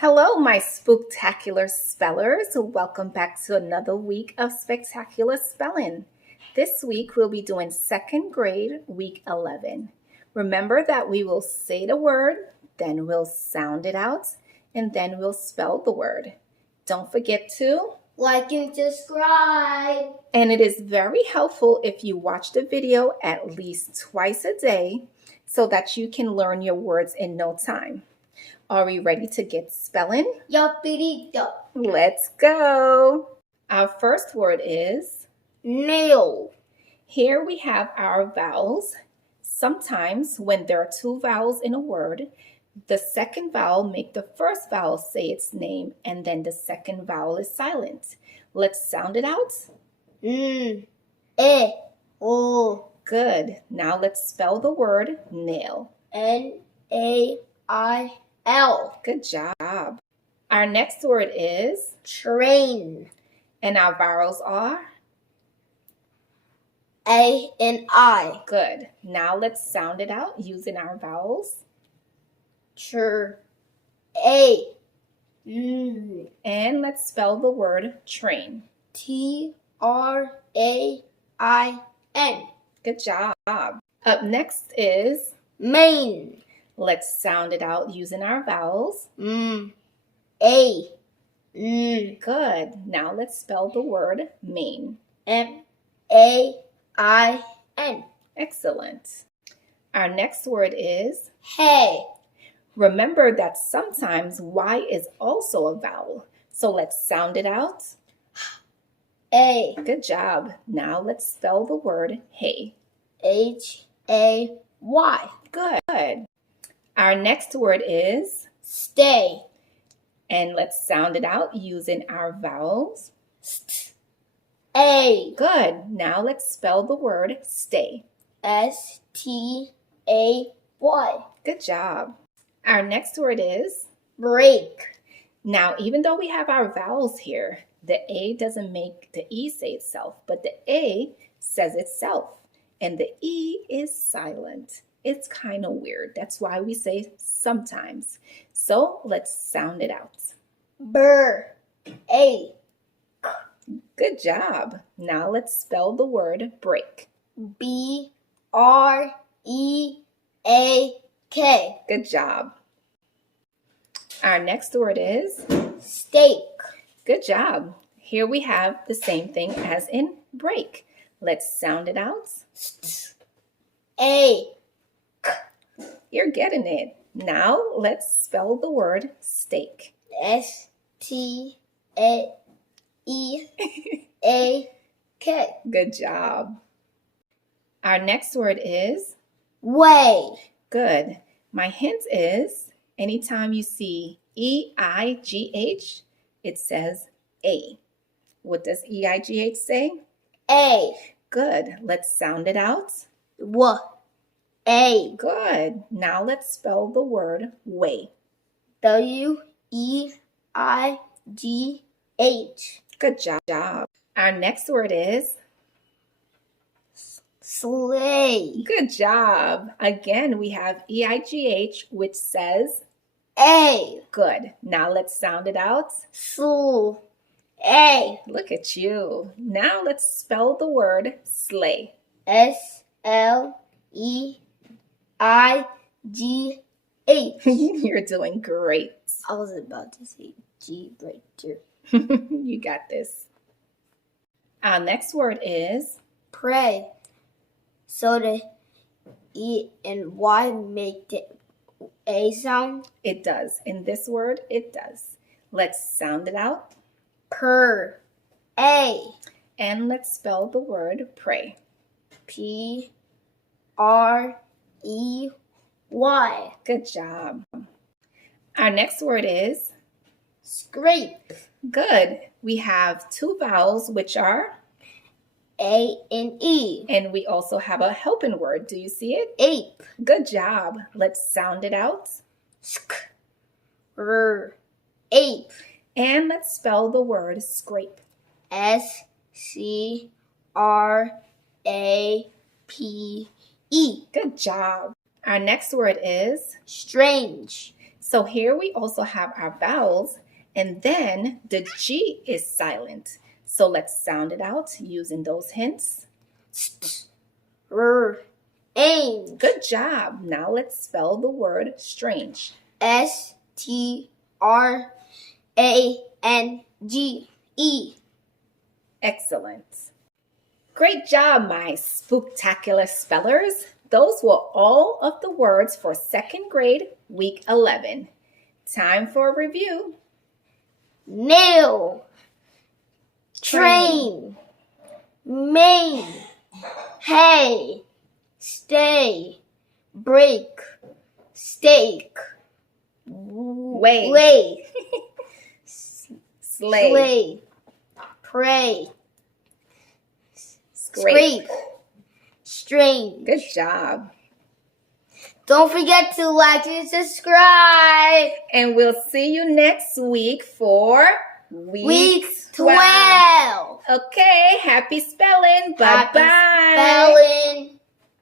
Hello, my spooktacular spellers. Welcome back to another week of Spectacular Spelling. This week we'll be doing second grade, week 11. Remember that we will say the word, then we'll sound it out, and then we'll spell the word. Don't forget to like and subscribe. And it is very helpful if you watch the video at least twice a day so that you can learn your words in no time. Are we ready to get spelling? Yuppity-dup. Let's go. Our first word is nail. Here we have our vowels. Sometimes when there are two vowels in a word, the second vowel makes the first vowel say its name and then the second vowel is silent. Let's sound it out. O. Good. Now let's spell the word nail. Nail. Good job. Our next word is train. And our vowels are A and I. Good. Now let's sound it out using our vowels. A. And let's spell the word train. Train. Good job. Up next is main. Let's sound it out using our vowels. A. Good. Now let's spell the word main. MAIN. Excellent. Our next word is hey. Remember that sometimes Y is also a vowel. So let's sound it out. A. Good job. Now let's spell the word hay. HAY. Good. Our next word is stay. And let's sound it out using our vowels. A. Good. Now let's spell the word stay. STAY. Good job. Our next word is break. Now, even though we have our vowels here, the A doesn't make the E say itself, but the A says itself, and the E is silent. It's kind of weird. That's why we say sometimes. So let's sound it out. Break. Good job. Now let's spell the word break. BREAK. Good job. Our next word is steak. Good job. Here we have the same thing as in break. Let's sound it out. A. You're getting it. Now let's spell the word steak. STAEAK. Good job. Our next word is way. Good. My hint is anytime you see EIGH, it says A. What does EIGH say? A. Good. Let's sound it out. A. Good. Now let's spell the word way. WEIGH. Good job. Our next word is sleigh. Good job. Again, we have EIGH, which says A. Good. Now let's sound it out. A. Look at you. Now let's spell the word sleigh. SLEIGH. You're doing great. I was about to say G right there. You got this. Our next word is pray. So the E and Y make the A sound? It does. In this word, it does. Let's sound it out. A. And let's spell the word pray. PREY. Good job. Our next word is scrape. Good. We have two vowels, which are A and E. And we also have a helping word. Do you see it? Ape. Good job. Let's sound it out. Ape. And let's spell the word scrape. SCRAPE. Good job. Our next word is strange. So here we also have our vowels, and then the G is silent. So let's sound it out using those hints. Strange. Good job. Now let's spell the word strange. STRANGE. Excellent. Great job, my spooktacular spellers. Those were all of the words for second grade, week 11. Time for a review. Nail. Train. Main. Hay. Stay. Break. Steak. Way. Slay. Slay. Pray. Scrape. Strange. Good job. Don't forget to like and subscribe. And we'll see you next week for Week 12. 12. Okay, happy spelling. Happy Bye-bye. spelling.